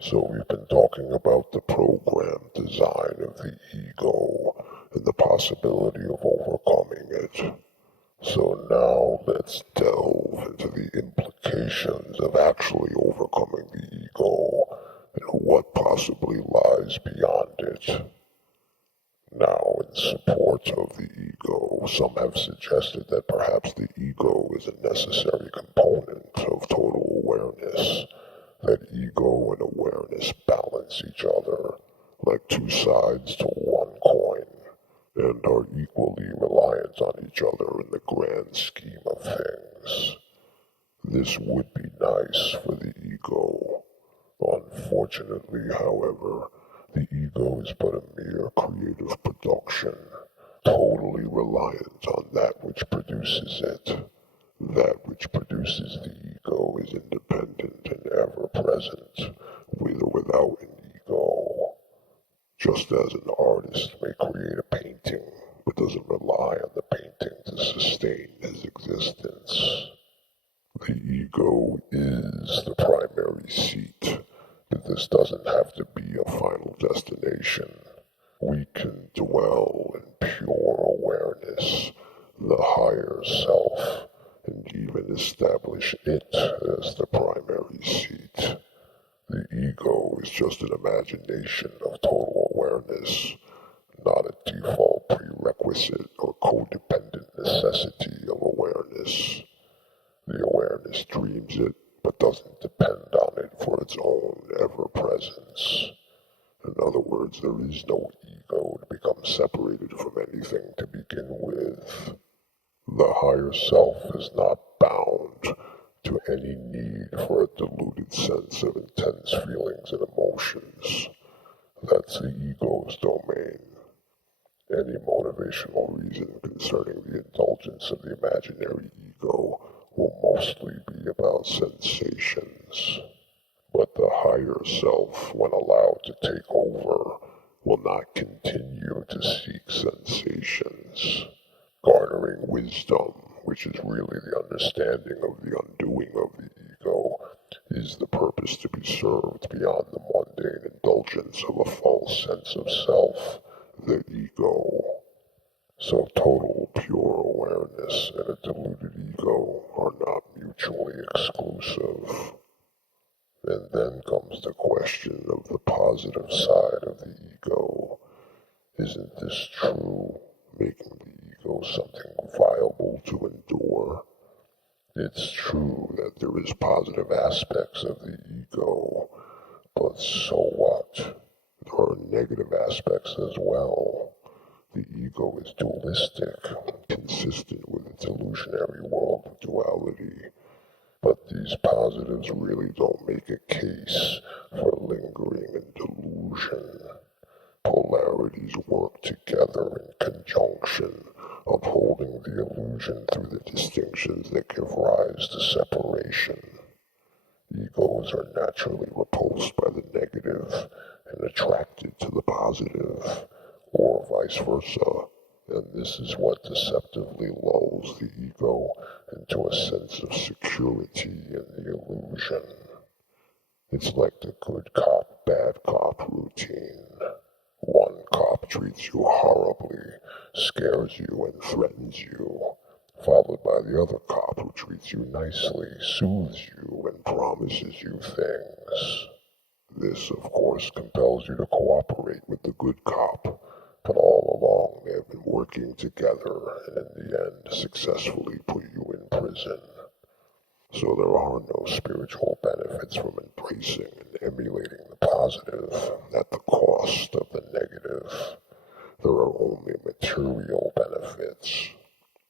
So we've been talking about the program design of the ego and the possibility of overcoming it. So now let's delve into the implications of actually overcoming the ego and what possibly lies beyond it. Now, in support of the ego, some have suggested that perhaps the ego is a necessary component of total awareness, that ego and awareness balance each other like two sides to one coin and are equally reliant on each other in the grand scheme of things. This would be nice for the ego. Unfortunately, however, the ego is but a mere creative production, totally reliant on that which produces it. That which produces the ego is independent and ever present, with or without an ego. Just as an artist may create a painting, but doesn't rely on the painting to sustain his existence. The ego is the primary seat, but this doesn't have to be a final destination. We can dwell in pure awareness, the higher self, and even establish it as the primary seat. The ego is just an imagination of total awareness, not a default prerequisite or codependent necessity of awareness. The awareness dreams it, but doesn't depend on it for its own ever-presence. In other words, there is no ego to become separated from anything to begin with. The higher self is not bound to any need for a diluted sense of intense feelings and emotions. That's the ego's domain. Any motivational reason concerning the indulgence of the imaginary ego will mostly be about sensations. But the higher self, when allowed to take over, will not continue to seek sensations. Garnering wisdom, which is really the understanding of the undoing of the ego, is the purpose to be served beyond the mundane indulgence of a false sense of self, the ego. So total pure awareness and a diluted ego are not mutually exclusive. And then comes the question of the positive side of the ego. Isn't this true, making the ego something viable to endure? It's true that there is positive aspects of the ego, but so what? There are negative aspects as well. The ego is dualistic, consistent with its illusionary world of duality. But these positives really don't make a case for lingering in delusion. Polarities work together in conjunction, upholding the illusion through the distinctions that give rise to separation. Egos are naturally repulsed by the negative and attracted to the positive, or vice versa, and this is what deceptively lulls the ego into a sense of security in the illusion. It's like the good cop, bad cop routine. One cop treats you horribly, scares you, and threatens you, followed by the other cop who treats you nicely, soothes you, and promises you things. This, of course, compels you to cooperate with the good cop, but all along they have been working together and in the end successfully put you in prison. So there are no spiritual benefits from embracing and emulating the positive at the cost of the negative. There are only material benefits.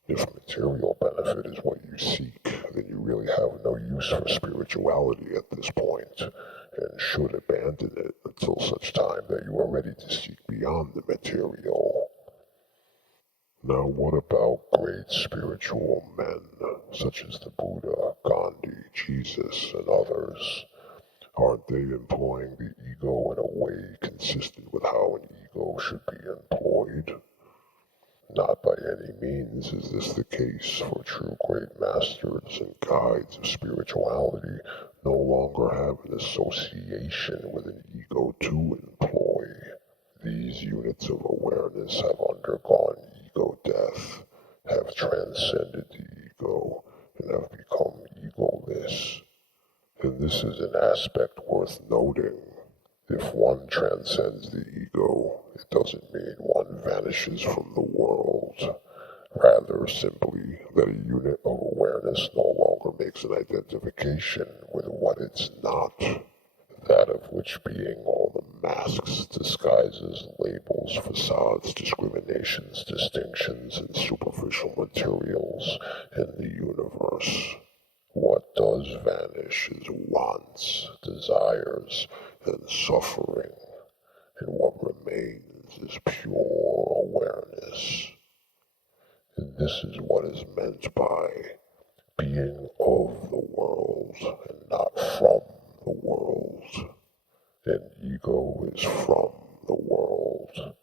If material benefit is what you seek, then you really have no use for spirituality at this point, and should abandon it until such time that you are ready to seek beyond the material. Now what about great spiritual men, such as the Buddha, Gandhi, Jesus, and others? Aren't they employing the ego in a way consistent with how an ego should be employed? Not by any means is this the case, for true great masters and guides of spirituality no longer have an association with an ego to employ. These units of awareness have undergone ego death, have transcended the ego, and have become egoless. And this is an aspect worth noting. If one transcends the ego, it doesn't mean one vanishes from the world. Rather, simply that a unit of awareness no longer makes an identification with what it's not. That of which being all the masks, disguises, labels, facades, discriminations, distinctions, and superficial materials in the universe. What does vanish is wants, desires, and suffering, and what remains is pure awareness. And this is what is meant by being of the world and not from the world. And ego is from the world.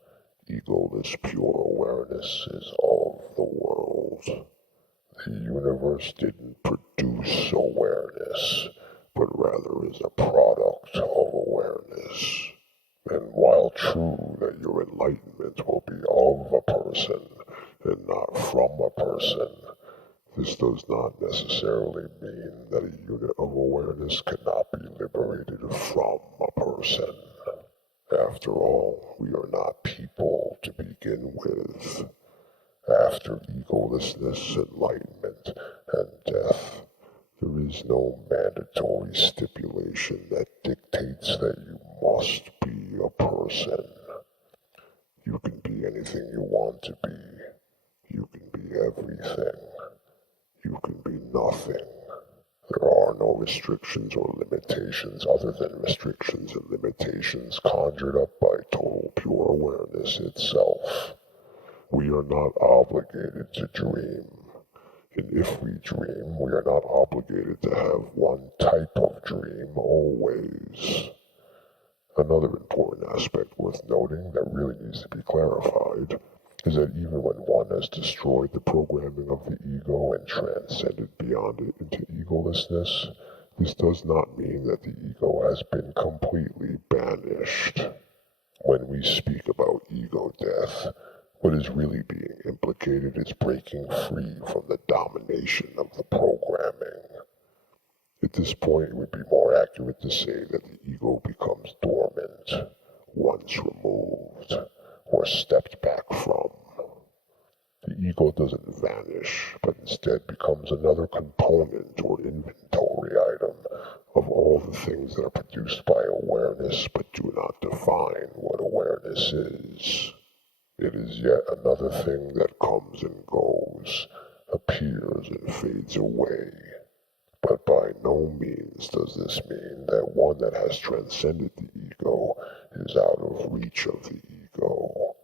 Egoless pure awareness is of the world. The universe didn't produce awareness, but rather is a product of awareness. And while true that your enlightenment will be of a person and not from a person, this does not necessarily mean that a unit of awareness cannot be liberated from a person. After all, we are not people to begin with. After egolessness, enlightenment, and death, there is no mandatory stipulation that dictates that you must be a person. You can be anything you want to be. You can be everything. You can be nothing. There are no restrictions or limitations other than restrictions and limitations conjured up by total pure awareness itself. We are not obligated to dream. And if we dream, we are not obligated to have one type of dream always. Another important aspect worth noting that really needs to be clarified is that even when one has destroyed the programming of the ego and transcended beyond it into egolessness, this does not mean that the ego has been completely banished. When we speak about ego death, what is really being implicated is breaking free from the domination of the programming. At this point, it would be more accurate to say that the ego becomes dormant, once removed, or stepped back from. The ego doesn't vanish, but instead becomes another component or inventory item of all the things that are produced by awareness but do not define what awareness is. It is yet another thing that comes and goes, appears and fades away. But by no means does this mean that one that has transcended the ego is out of reach of the ego,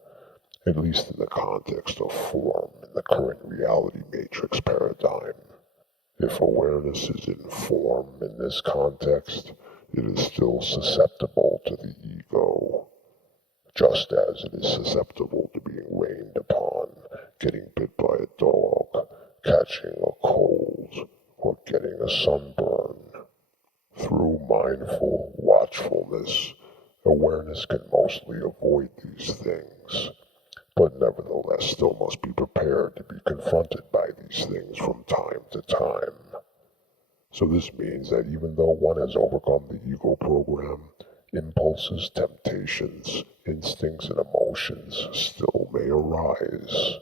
at least in the context of form in the current reality matrix paradigm. If awareness is in form in this context, it is still susceptible to the ego, just as it is susceptible to being rained upon, getting bit by a dog, catching a cold, or getting a sunburn. Through mindful watchfulness, awareness can mostly avoid these things, but nevertheless still must be prepared to be confronted by these things from time to time. So this means that even though one has overcome the ego program, impulses, temptations, instincts, and emotions still may arise.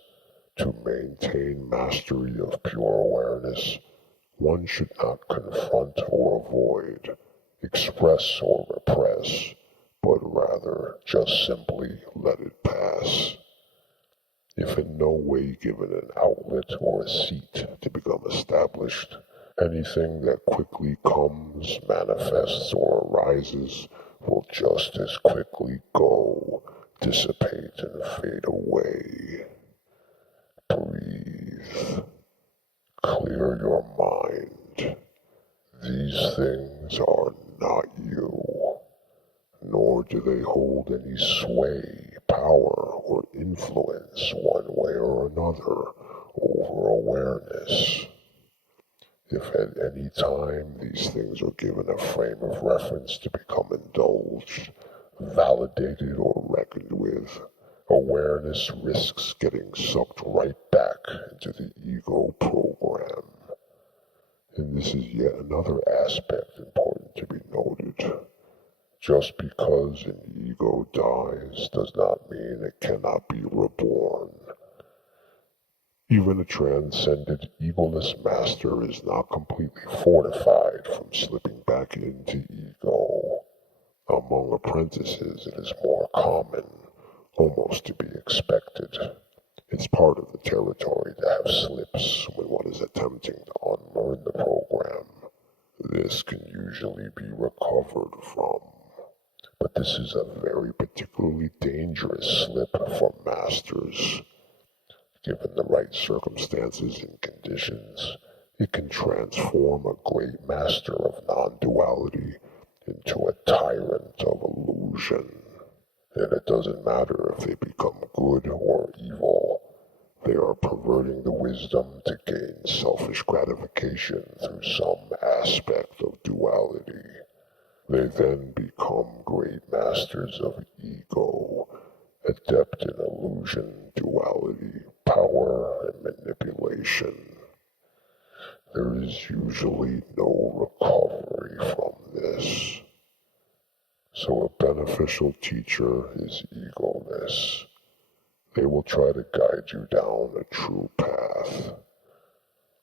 To maintain mastery of pure awareness, one should not confront or avoid, express or repress, but rather just simply let it pass. If in no way given an outlet or a seat to become established, anything that quickly comes, manifests, or arises will just as quickly go, dissipate, and fade away. Breathe. Clear your mind. These things are not you, nor do they hold any sway, power, or influence one way or another over awareness. If at any time these things are given a frame of reference to become indulged, validated, or reckoned with, awareness risks getting sucked right back into the ego program. And this is yet another aspect important to be noted. Just because an ego dies does not mean it cannot be reborn. Even a transcended egoless master is not completely fortified from slipping back into ego. Among apprentices, it is more common, almost to be expected. It's part of the territory to have slips when one is attempting to unlearn the program. This can usually be recovered from. But this is a very particularly dangerous slip for masters. Given the right circumstances and conditions, it can transform a great master of non-duality into a tyrant of illusion. And it doesn't matter if they become good or evil. They are perverting the wisdom to gain selfish gratification through some aspect of duality. They then become great masters of ego, adept in illusion, duality, power, and manipulation. There is usually no recovery from this. So a beneficial teacher is egoless. They will try to guide you down a true path.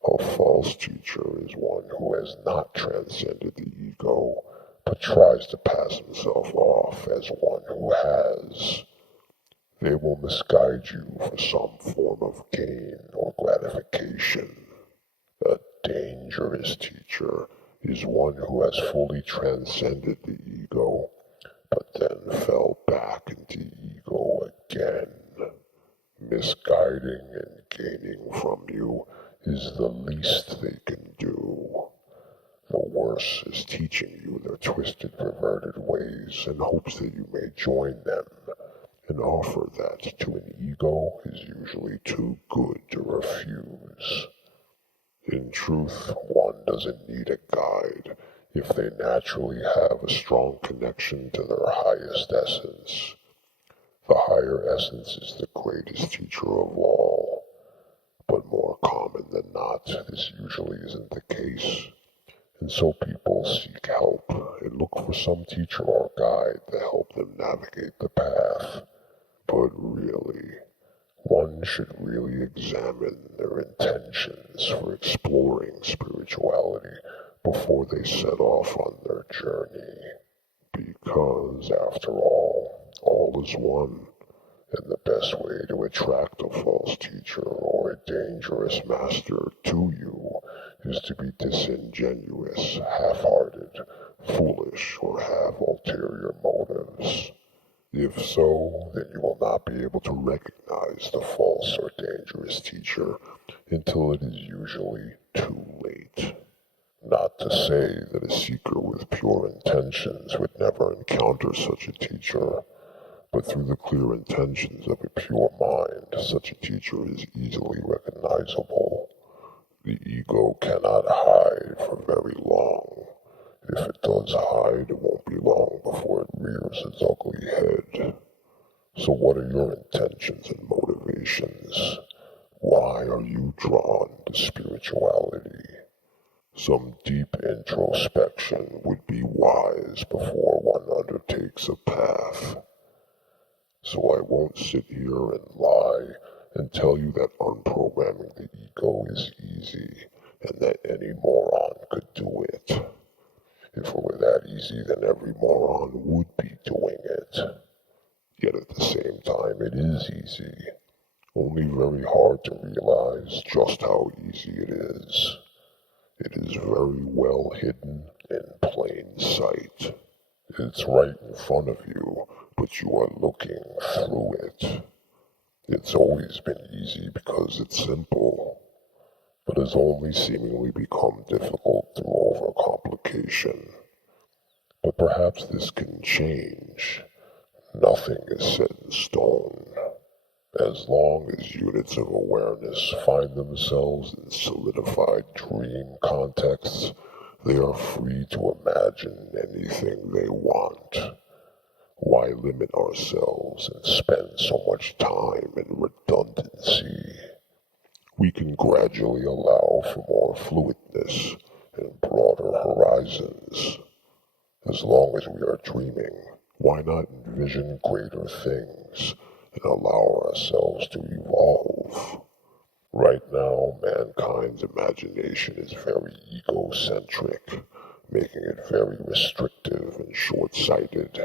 A false teacher is one who has not transcended the ego, but tries to pass himself off as one who has. They will misguide you for some form of gain or gratification. A dangerous teacher is one who has fully transcended the ego, but then fell back into ego again. Misguiding and gaining from you is the least they can do. The worse is teaching you their twisted, perverted ways in hopes that you may join them. An offer that to an ego is usually too good to refuse. In truth, one doesn't need a guide if they naturally have a strong connection to their highest essence. The higher essence is the greatest teacher of all, but more common than not, this usually isn't the case. And so people seek help and look for some teacher or guide to help them navigate the path. But really, one should really examine their intentions for exploring spirituality before they set off on their journey. Because, after all is one, and the best way to attract a false teacher or a dangerous master to you is to be disingenuous, half-hearted, foolish, or have ulterior motives. If so, then you will not be able to recognize the false or dangerous teacher until it is usually too late. Not to say that a seeker with pure intentions would never encounter such a teacher, but through the clear intentions of a pure mind, such a teacher is easily recognizable. The ego cannot hide for very long. If it does hide, it won't be long before it rears its ugly head. So what are your intentions and motivations? Why are you drawn to spirituality? Some deep introspection would be wise before one undertakes a path. So I won't sit here and lie and tell you that unprogramming the ego is easy and that any moron could do it. If it were that easy, then every moron would be doing it. Yet at the same time, it is easy. Only very hard to realize just how easy it is. It is very well hidden in plain sight. It's right in front of you, but you are looking through it. It's always been easy because it's simple, but has only seemingly become difficult through overcomplication. But perhaps this can change. Nothing is set in stone. As long as units of awareness find themselves in solidified dream contexts, they are free to imagine anything they want. Why limit ourselves and spend so much time in redundancy? We can gradually allow for more fluidness and broader horizons. As long as we are dreaming, why not envision greater things and allow ourselves to evolve? Right now, mankind's imagination is very egocentric, making it very restrictive and short-sighted.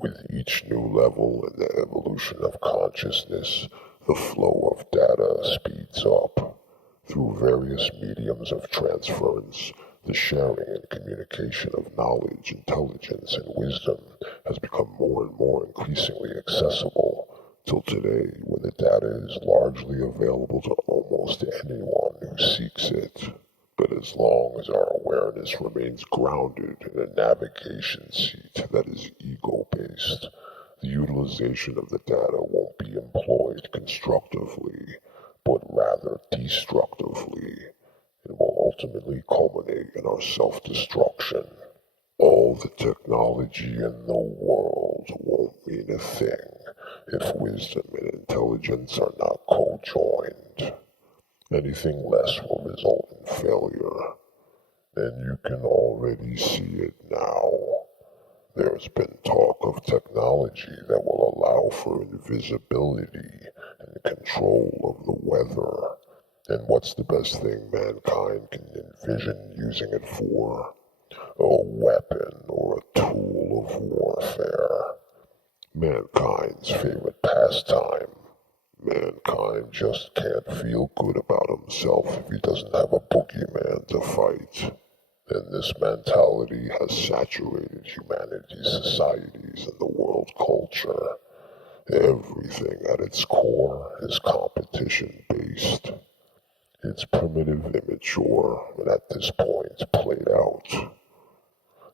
With each new level in the evolution of consciousness, the flow of data speeds up. Through various mediums of transference, the sharing and communication of knowledge, intelligence, and wisdom has become more and more increasingly accessible, till today when the data is largely available to almost anyone who seeks it. But as long as our awareness remains grounded in a navigation seat that is ego-based, the utilization of the data won't be employed constructively, but rather destructively, and will ultimately culminate in our self-destruction. All the technology in the world won't mean a thing if wisdom and intelligence are not co-joined. Anything less will result in failure, and you can already see it now. There's been talk of technology that will allow for invisibility and control of the weather. And what's the best thing mankind can envision using it for? A weapon or a tool of warfare. Mankind's favorite pastime. Mankind just can't feel good about himself if he doesn't have a boogeyman to fight. And this mentality has saturated humanity's societies and the world culture. Everything at its core is competition-based. It's primitive, immature, and at this point played out.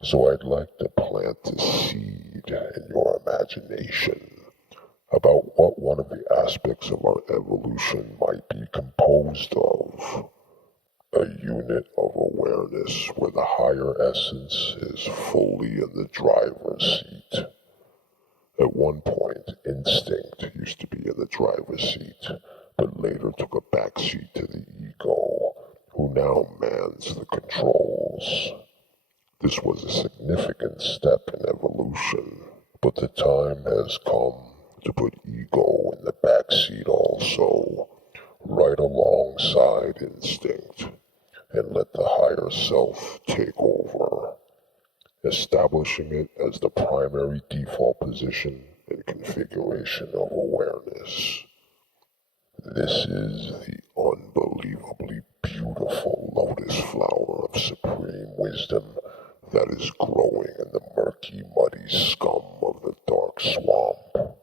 So I'd like to plant a seed in your imagination about what one of the aspects of our evolution might be composed of. A unit of awareness where the higher essence is fully in the driver's seat. At one point, instinct used to be in the driver's seat, but later took a backseat to the ego, who now mans the controls. This was a significant step in evolution, but the time has come to put ego in the backseat also, right alongside instinct, and let the higher self take over, establishing it as the primary default position and configuration of awareness. This is the unbelievably beautiful lotus flower of supreme wisdom that is growing in the murky, muddy scum of the dark swamp.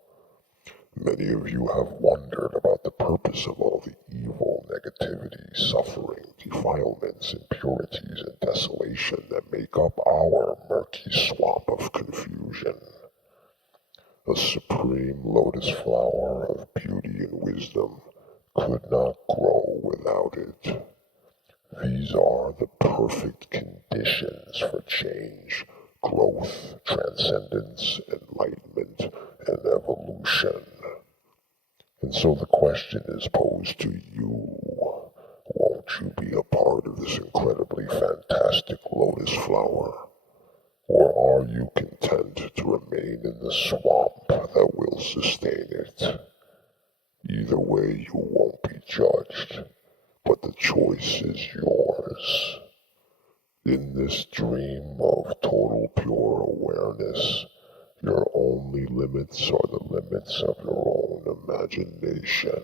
Many of you have wondered about the purpose of all the evil, negativity, suffering, defilements, impurities, and desolation that make up our murky swamp of confusion. A supreme lotus flower of beauty and wisdom could not grow without it. These are the perfect conditions for change, growth, transcendence, enlightenment, and evolution. And so the question is posed to you. Won't you be a part of this incredibly fantastic lotus flower? Or are you content to remain in the swamp that will sustain it? Either way, you won't be judged, but the choice is yours. In this dream of total pure awareness, your only limits are the limits of your own imagination.